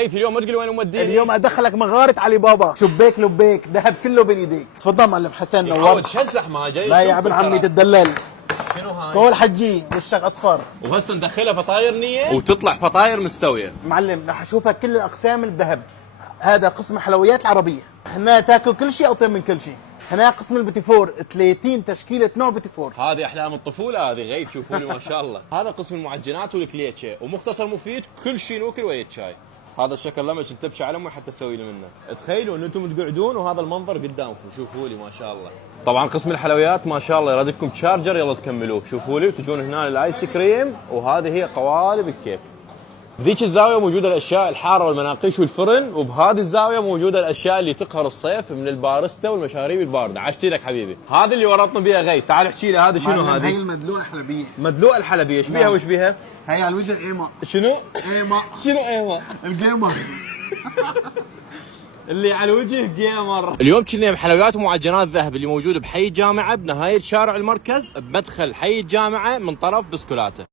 اليوم ما تقول وين موديني. اليوم ادخلك مغاره علي بابا، شبيك لبيك ذهب كله بين ايديك. تفضل معلم حسين نورت. شو الزحمه جاي؟ لا يا ابن عمي تتدلل. شنو هاي؟ كول حجي وشك اصفر. وهسه ندخلها فطاير نيه وتطلع فطاير مستويه. معلم رح اشوفك كل الاقسام الذهب. هذا قسم حلويات العربيه، هنا تاكل كل شيء اطيب من كل شيء. هنا قسم البيتي فور 30 تشكيله نوع بيتي فور. هذه احلام الطفوله هذه غيب، شوفوا لي ما شاء الله. هذا قسم المعجنات والكليتشه ومختصر مفيد، كل شيء نوكل ويا شاي. هذا الشكل لما كنت ابكي على امي حتى اسوي لي منه. تخيلوا ان انتم تقعدون وهذا المنظر قدامكم، شوفوا لي ما شاء الله. طبعا قسم الحلويات ما شاء الله يراد لكم تشارجر يلا تكملوه، شوفوا لي وتجون هنا للايس كريم، وهذه هي قوالب الكيك. بذيك الزاويه موجوده الاشياء الحاره والمناقيش والفرن، وبهذه الزاويه موجوده الاشياء اللي تقهر الصيف من البارستا والمشاريب البارده. عشتي لك حبيبي. هذه اللي ورطنا بيها غي، تعال احكي لي هذه شنو هذه؟ هي المدلوقه الحلبيه. مدلوقه الحلبيه، ايش بيها وايش بيها؟ هي على الوجه ايما. شنو؟ ايما. شنو ايما؟ الجيمر. اللي على وجه جيمر. اليوم كنا بحلويات ومعجنات ذهب اللي موجود بحي الجامعه بنهايه شارع المركز بمدخل حي الجامعه من طرف بسكولاته.